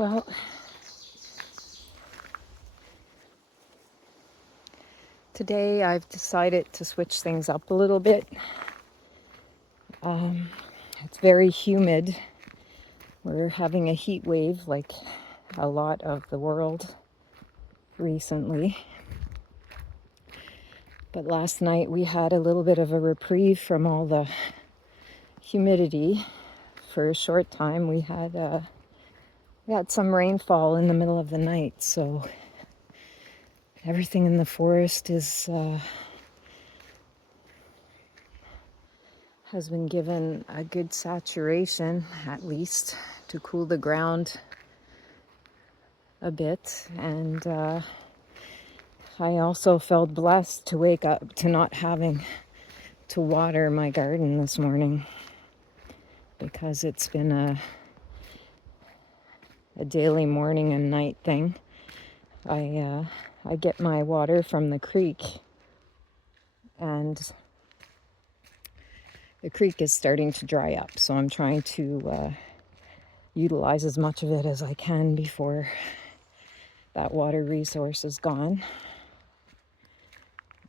Well, today I've decided to switch things up a little bit. It's very humid. We're having a heat wave like a lot of the world recently. But last night we had a little bit of a reprieve from all the humidity. For a short time we had some rainfall in the middle of the night, so everything in the forest has been given a good saturation, at least, to cool the ground a bit. And I also felt blessed to wake up to not having to water my garden this morning, because it's been a daily morning and night thing. I get my water from the creek, and the creek is starting to dry up, so I'm trying to utilize as much of it as I can before that water resource is gone.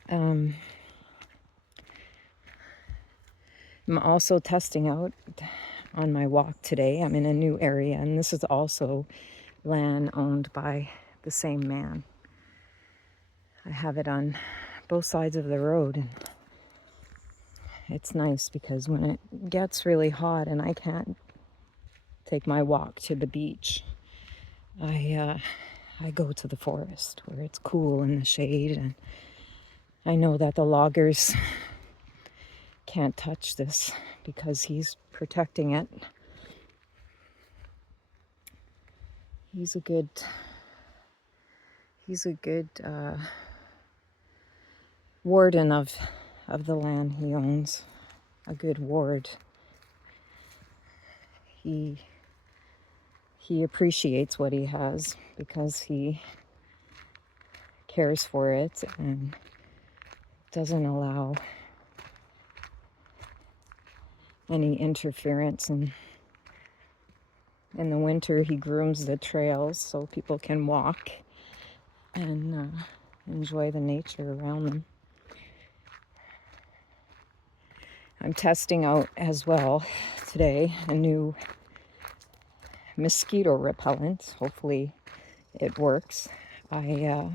I'm also testing out on my walk today. I'm in a new area, and this is also land owned by the same man. I have it on both sides of the road, and it's nice because when it gets really hot and I can't take my walk to the beach, I go to the forest where it's cool in the shade, and I know that the loggers can't touch this because he's protecting it. He's a good warden of the land he owns, a good ward. He appreciates what he has because he cares for it and doesn't allow any interference. And in the winter he grooms the trails so people can walk and enjoy the nature around them. I'm testing out as well today a new mosquito repellent. Hopefully it works. I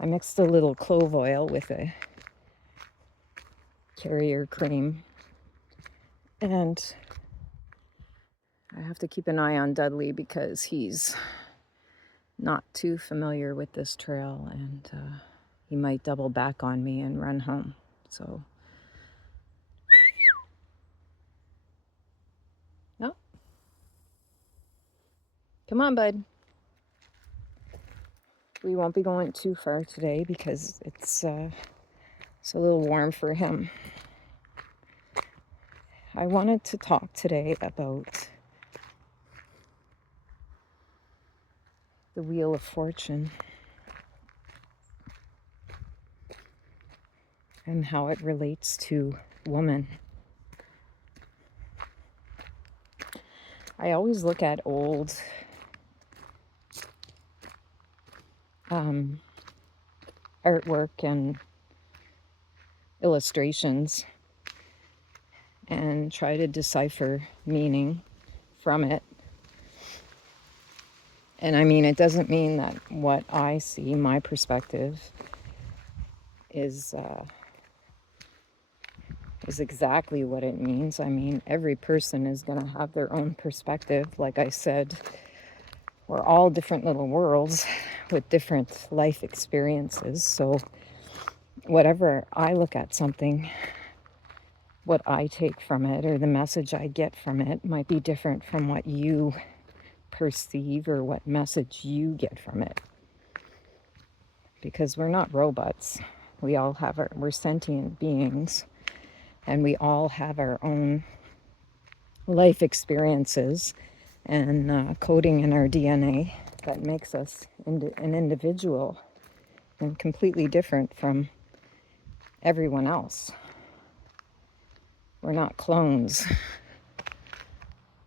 mixed a little clove oil with a carrier cream, and I have to keep an eye on Dudley because he's not too familiar with this trail, and he might double back on me and run home. So, no, come on, bud. We won't be going too far today because it's a little warm for him. I wanted to talk today about the Wheel of Fortune and how it relates to woman. I always look at old artwork and illustrations and try to decipher meaning from it. And I mean, it doesn't mean that what I see, my perspective, is exactly what it means. I mean, every person is going to have their own perspective. Like I said, we're all different little worlds with different life experiences. So whatever I look at something, what I take from it or the message I get from it might be different from what you perceive or what message you get from it. Because we're not robots. We're sentient beings, and we all have our own life experiences and coding in our DNA that makes us an individual and completely different from everyone else. We're not clones.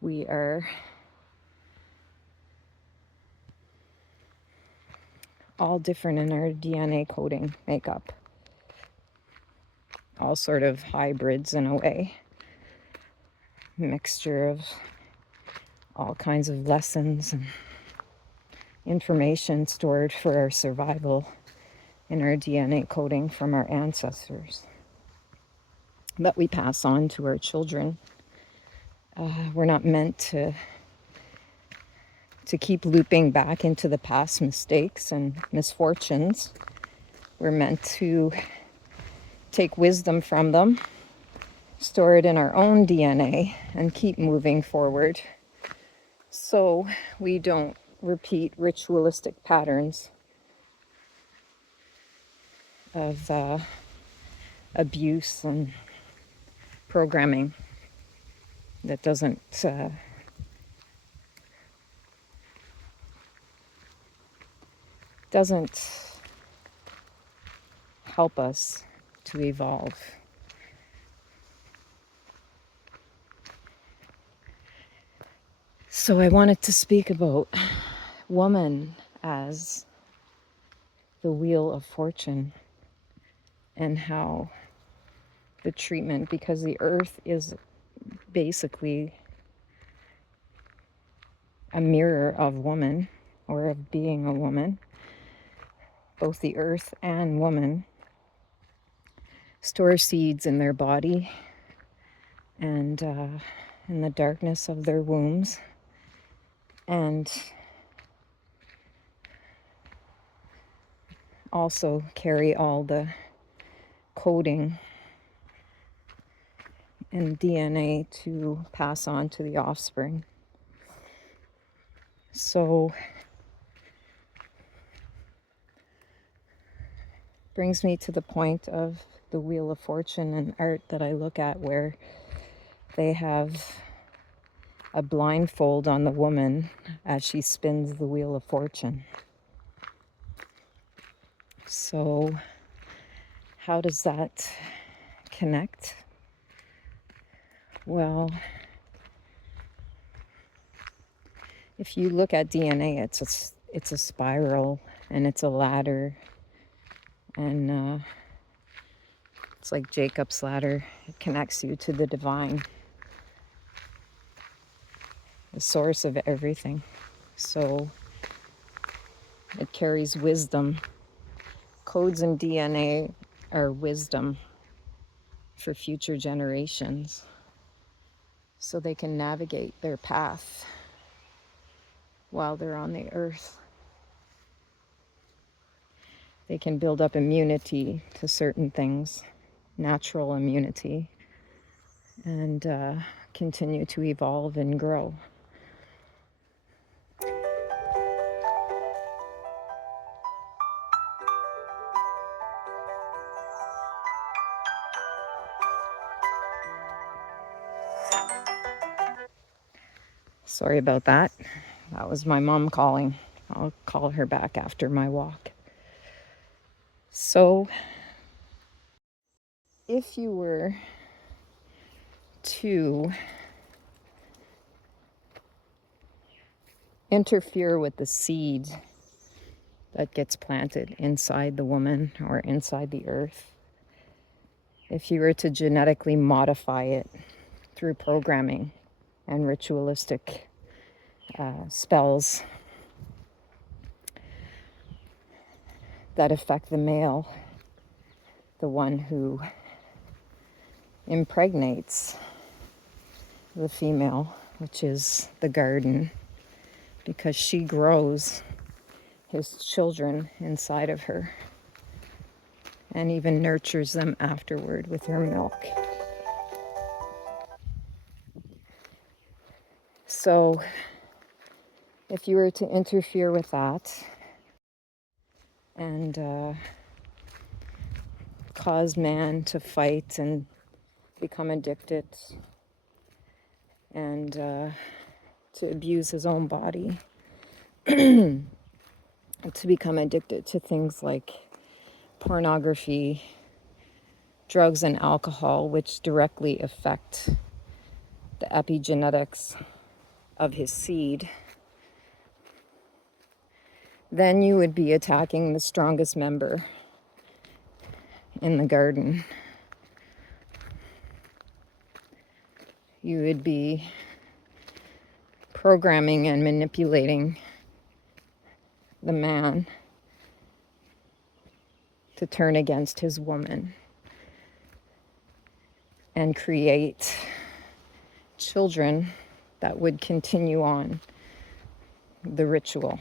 We are all different in our DNA coding makeup. All sort of hybrids in a way. Mixture of all kinds of lessons and information stored for our survival in our DNA coding from our ancestors that we pass on to our children. We're not meant to keep looping back into the past mistakes and misfortunes. We're meant to take wisdom from them, store it in our own DNA, and keep moving forward so we don't repeat ritualistic patterns of abuse and programming that doesn't help us to evolve. So I wanted to speak about woman as the wheel of fortune and how the treatment, because the earth is basically a mirror of woman, or of being a woman. Both the earth and woman store seeds in their body and in the darkness of their wombs, and also carry all the coding and DNA to pass on to the offspring. So brings me to the point of the Wheel of Fortune and art that I look at, where they have a blindfold on the woman as she spins the Wheel of Fortune. So how does that connect? Well, if you look at DNA, it's a spiral and it's a ladder, and it's like Jacob's ladder. It connects you to the divine, the source of everything. So it carries wisdom. Codes in DNA are wisdom for future generations, so they can navigate their path while they're on the earth. They can build up immunity to certain things, natural immunity, and continue to evolve and grow. Sorry about that. That was my mom calling. I'll call her back after my walk. So, if you were to interfere with the seed that gets planted inside the woman or inside the earth, if you were to genetically modify it through programming and ritualistic spells that affect the male, the one who impregnates the female, which is the garden, because she grows his children inside of her and even nurtures them afterward with her milk. So if you were to interfere with that and cause man to fight and become addicted and to abuse his own body, to become addicted to things like pornography, drugs, and alcohol, which directly affect the epigenetics of his seed, then you would be attacking the strongest member in the garden. You would be programming and manipulating the man to turn against his woman and create children that would continue on the ritual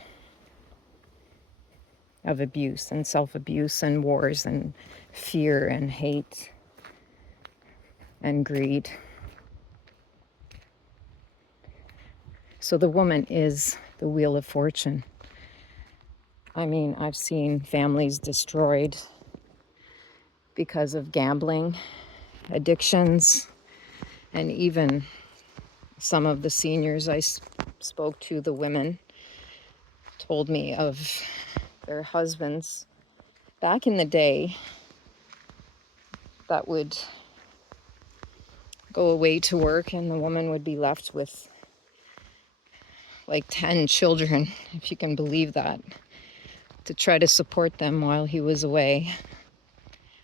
of abuse and self-abuse and wars and fear and hate and greed. So the woman is the wheel of fortune. I mean, I've seen families destroyed because of gambling, addictions, and even some of the seniors I spoke to, the women, told me of their husbands back in the day that would go away to work, and the woman would be left with like 10 children, if you can believe that, to try to support them while he was away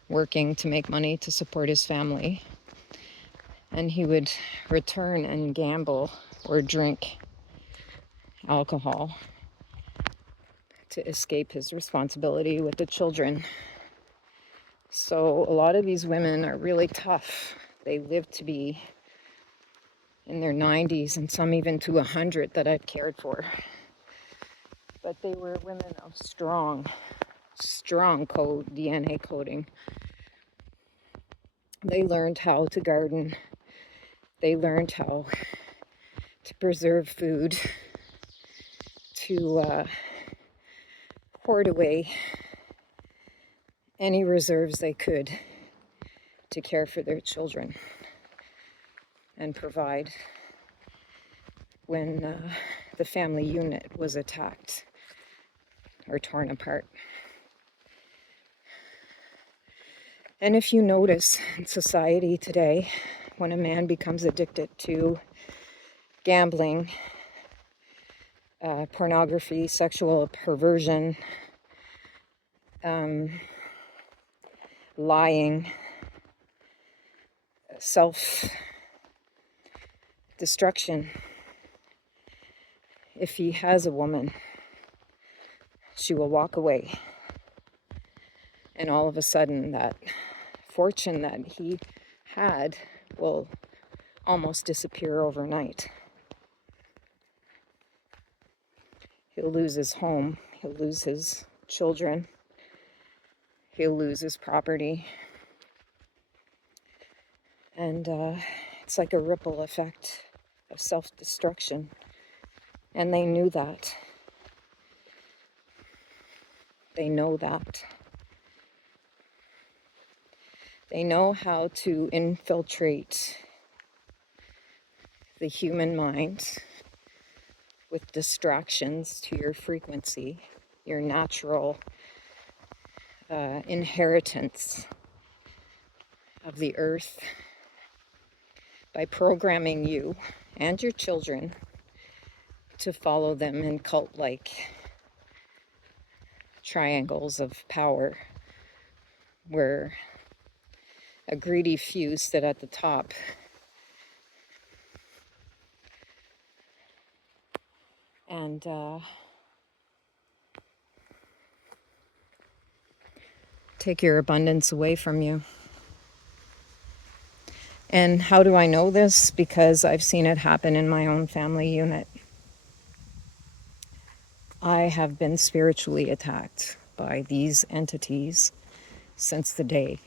working to make money to support his family. And he would return and gamble or drink alcohol to escape his responsibility with the children. So a lot of these women are really tough. They live to be in their 90s, and some even to 100 that I've cared for. But they were women of strong DNA coding. They learned how to garden. They learned how to preserve food, to hoard away any reserves they could to care for their children and provide when the family unit was attacked or torn apart. And if you notice in society today, when a man becomes addicted to gambling, pornography, sexual perversion, lying, self-destruction, if he has a woman, she will walk away. And all of a sudden, that fortune that he had will almost disappear overnight. He'll lose his home, he'll lose his children, he'll lose his property. And it's like a ripple effect of self-destruction. And they knew that. They know that. They know how to infiltrate the human mind with distractions to your frequency, your natural inheritance of the earth, by programming you and your children to follow them in cult-like triangles of power, where a greedy few sit at the top and take your abundance away from you. And how do I know this? Because I've seen it happen in my own family unit. I have been spiritually attacked by these entities since the day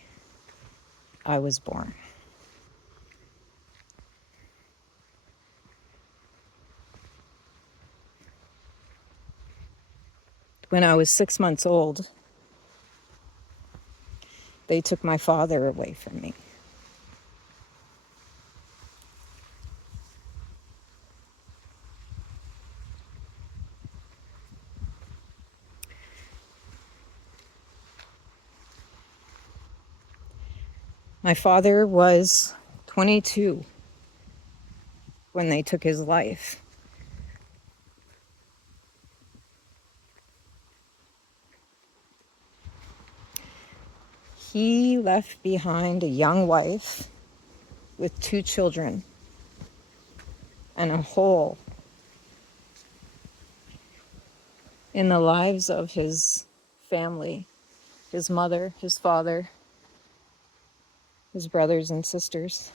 I was born. When I was 6 months old, they took my father away from me. My father was 22 when they took his life. He left behind a young wife with 2 children and a hole in the lives of his family, his mother, his father, his brothers and sisters.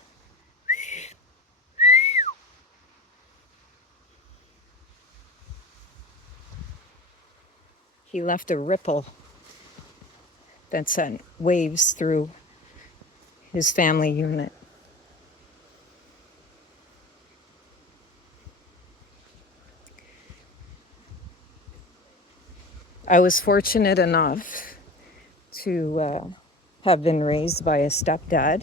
He left a ripple that sent waves through his family unit. I was fortunate enough to have been raised by a stepdad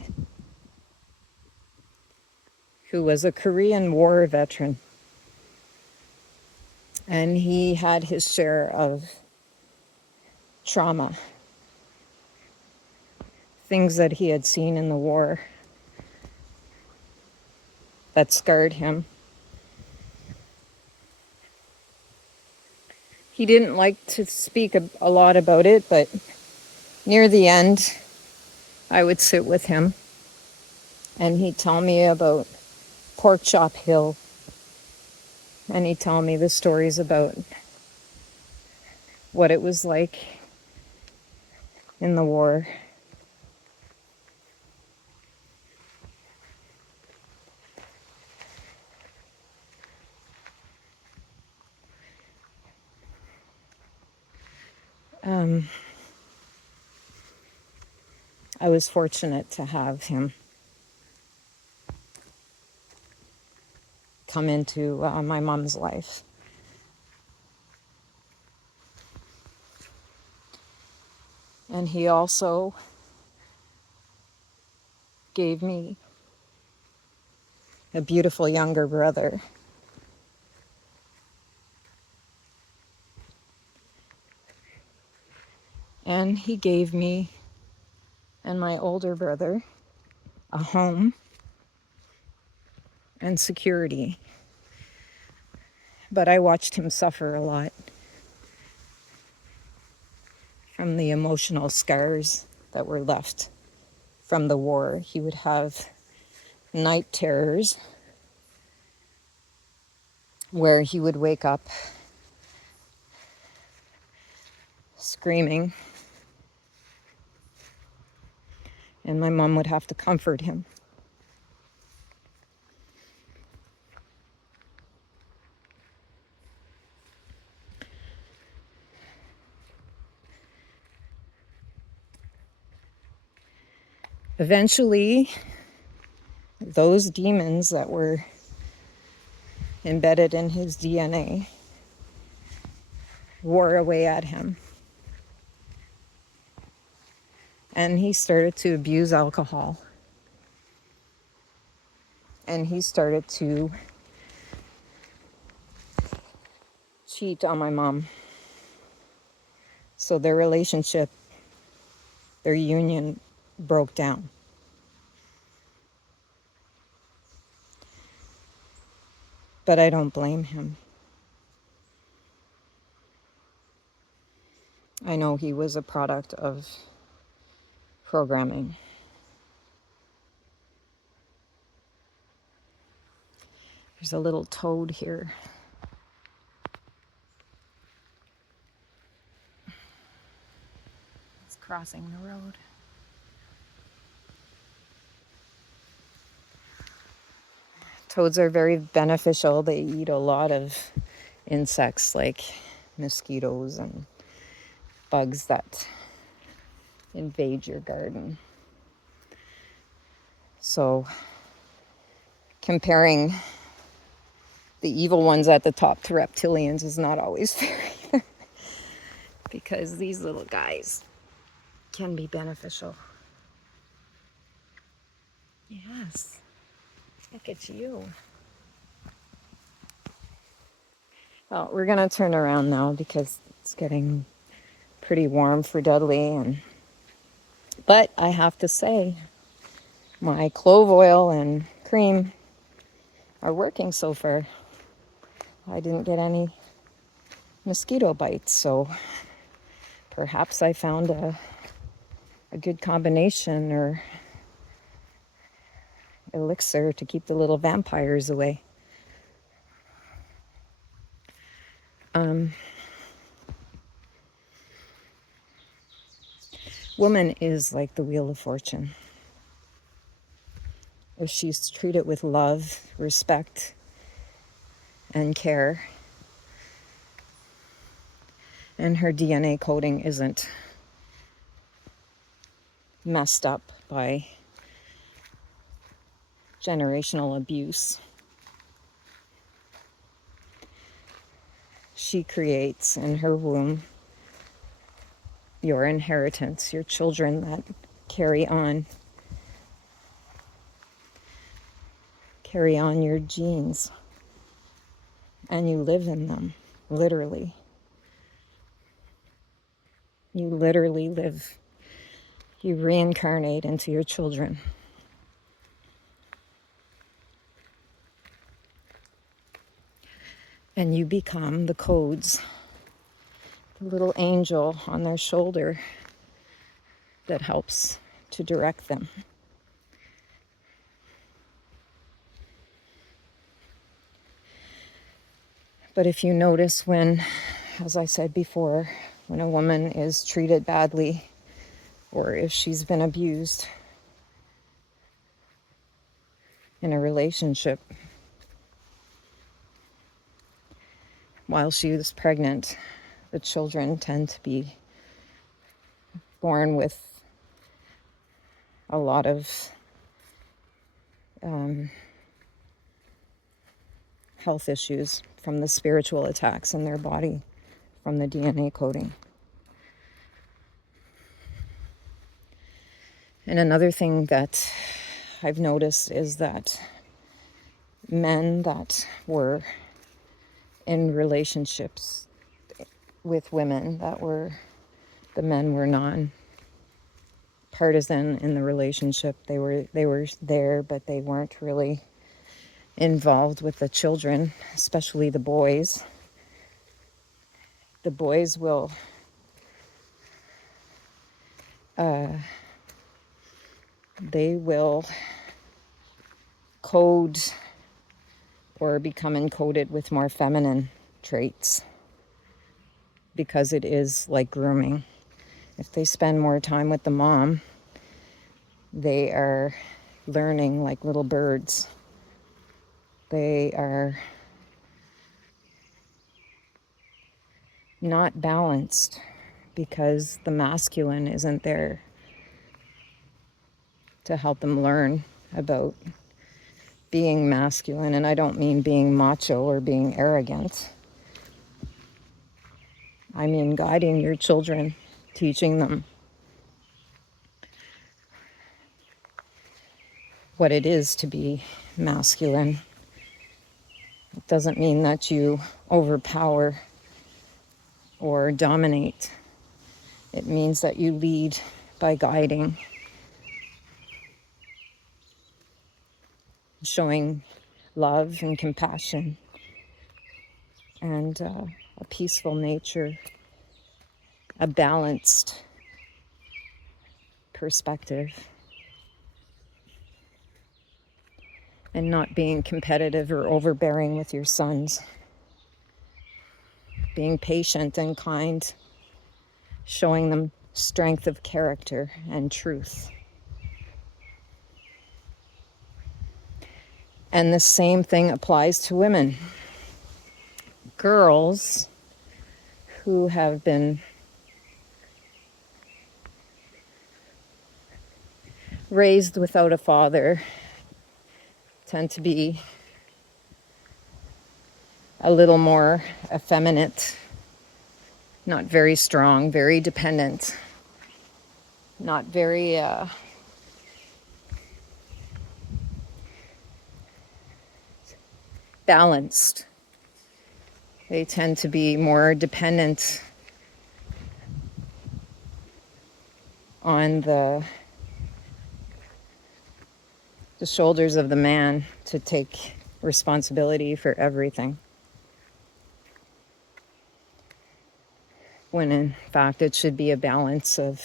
who was a Korean War veteran. And he had his share of trauma, things that he had seen in the war that scarred him. He didn't like to speak a lot about it, but near the end, I would sit with him and he'd tell me about Pork Chop Hill, and he'd tell me the stories about what it was like in the war. I was fortunate to have him come into my mom's life. And he also gave me a beautiful younger brother. And he gave me and my older brother a home and security. But I watched him suffer a lot from the emotional scars that were left from the war. He would have night terrors where he would wake up screaming, and my mom would have to comfort him. Eventually, those demons that were embedded in his DNA wore away at him. And he started to abuse alcohol. And he started to cheat on my mom. So their relationship, their union broke down. But I don't blame him. I know he was a product of programming. There's a little toad here. It's crossing the road. Toads are very beneficial. They eat a lot of insects like mosquitoes and bugs that invade your garden. So comparing the evil ones at the top to reptilians is not always fair because these little guys can be beneficial. Yes, look at you. Well, we're gonna turn around now because it's getting pretty warm for Dudley, but I have to say my clove oil and cream are working so far. I didn't get any mosquito bites, so perhaps I found a a good combination or elixir to keep the little vampires away. Woman is like the Wheel of Fortune. If she's treated with love, respect, and care, and her DNA coding isn't messed up by generational abuse, she creates in her womb your inheritance, your children that carry on your genes, and you live in them, literally. You literally live. You reincarnate into your children. And you become the codes, the little angel on their shoulder that helps to direct them. But if you notice when, as I said before, when a woman is treated badly or if she's been abused in a relationship while she was pregnant, the children tend to be born with a lot of health issues from the spiritual attacks in their body from the DNA coding. And another thing that I've noticed is that men that were in relationships with women the men were non-partisan in the relationship. They were there, but they weren't really involved with the children, especially the boys. The boys will they will code or become encoded with more feminine traits because it is like grooming. If they spend more time with the mom, they are learning like little birds. They are not balanced because the masculine isn't there to help them learn about being masculine. And I don't mean being macho or being arrogant. I mean guiding your children, teaching them what it is to be masculine. It doesn't mean that you overpower or dominate. It means that you lead by guiding, showing love and compassion and a peaceful nature, a balanced perspective, and not being competitive or overbearing with your sons. Being patient and kind, showing them strength of character and truth. And the same thing applies to women. Girls who have been raised without a father tend to be a little more effeminate, not very strong, very dependent, not very balanced. They tend to be more dependent on the shoulders of the man to take responsibility for everything. When in fact it should be a balance of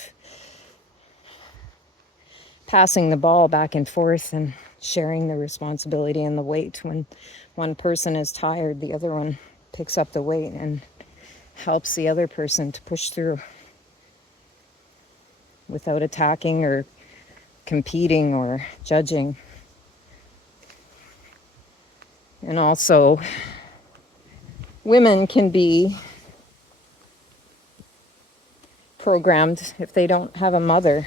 passing the ball back and forth and sharing the responsibility and the weight. When one person is tired, the other one picks up the weight and helps the other person to push through without attacking or competing or judging. And also, women can be programmed if they don't have a mother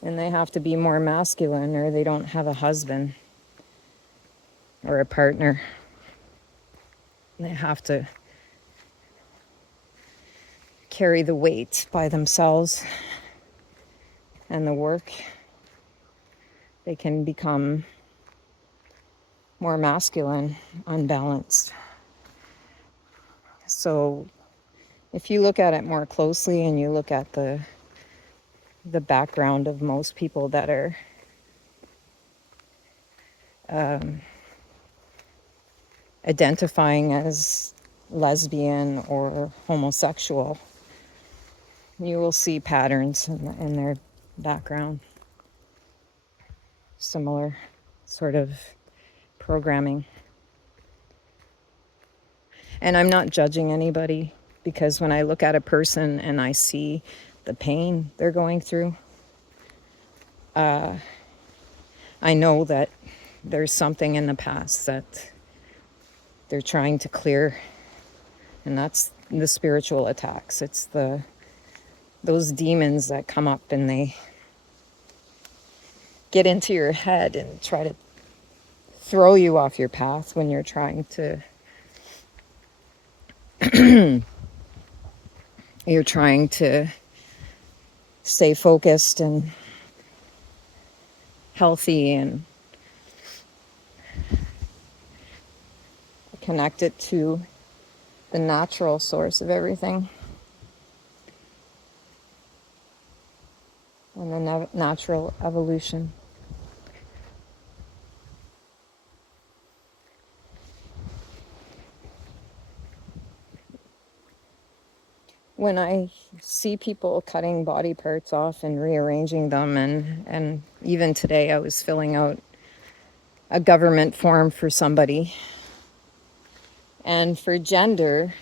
and they have to be more masculine, or they don't have a husband or a partner. They have to carry the weight by themselves and the work. They can become more masculine, unbalanced. So if you look at it more closely and you look at the background of most people that are identifying as lesbian or homosexual, you will see patterns in their background. Similar sort of programming. And I'm not judging anybody, because when I look at a person and I see the pain they're going through, I know that there's something in the past that they're trying to clear, and that's the spiritual attacks. It's those demons that come up and they get into your head and try to throw you off your path when you're trying to stay focused and healthy and connected to the natural source of everything and the natural evolution. When I see people cutting body parts off and rearranging them, and even today I was filling out a government form for somebody, and for gender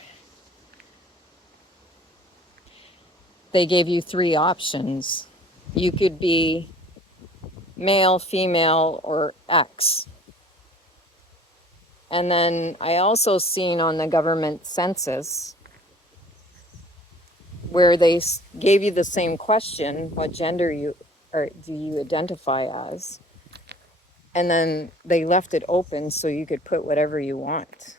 they gave you 3 options. You could be male, female, or X. And then I also seen on the government census where they gave you the same question, what gender do you identify as? And then they left it open so you could put whatever you want.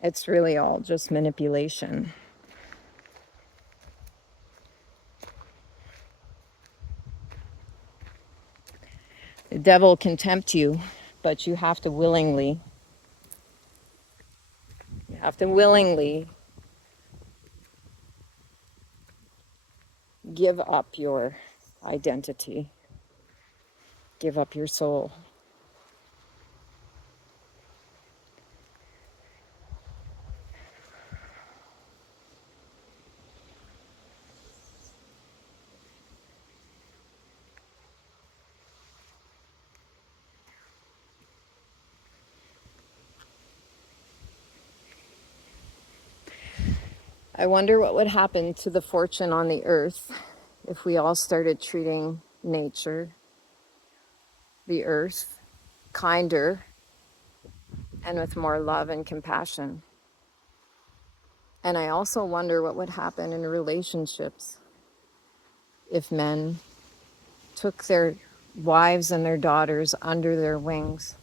It's really all just manipulation. The devil can tempt you, but you have to willingly give up your identity, give up your soul. I wonder what would happen to the fortune on the earth if we all started treating nature, the earth, kinder and with more love and compassion. And I also wonder what would happen in relationships if men took their wives and their daughters under their wings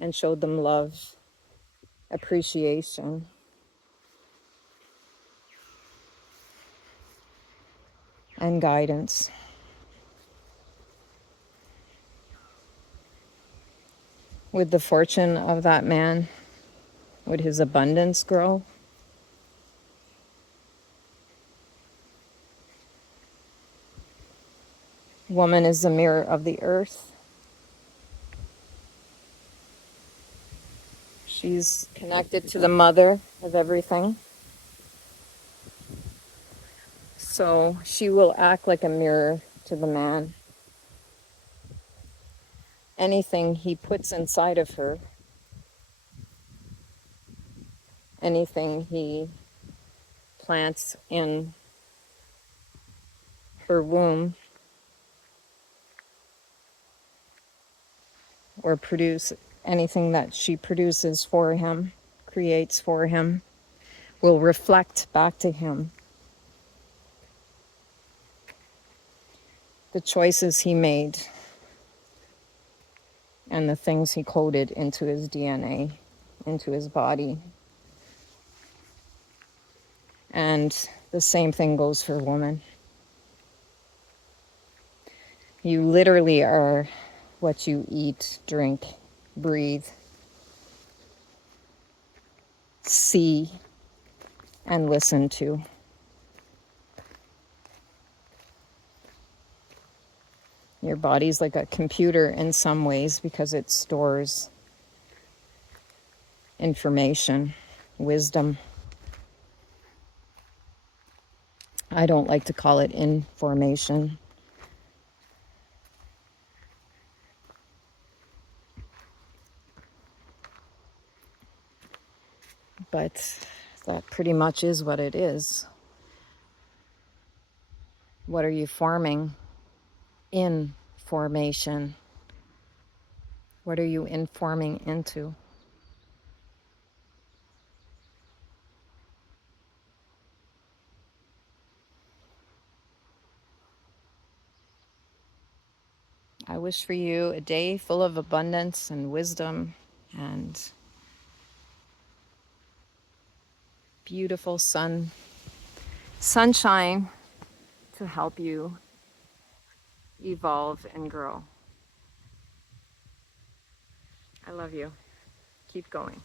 and showed them love, appreciation, and guidance. Would the fortune of that man, would his abundance grow? Woman is the mirror of the earth. She's connected to the mother of everything. So she will act like a mirror to the man. Anything he puts inside of her, anything he plants in her womb, or produce anything that she produces for him, creates for him, will reflect back to him. The choices he made and the things he coded into his DNA, into his body. And the same thing goes for women. You literally are what you eat, drink, breathe, see, and listen to. Your body's like a computer in some ways because it stores information, wisdom. I don't like to call it information. But that pretty much is what it is. What are you forming? Information. What are you informing into? I wish for you a day full of abundance and wisdom and beautiful sunshine to help you evolve and grow. I love you. Keep going.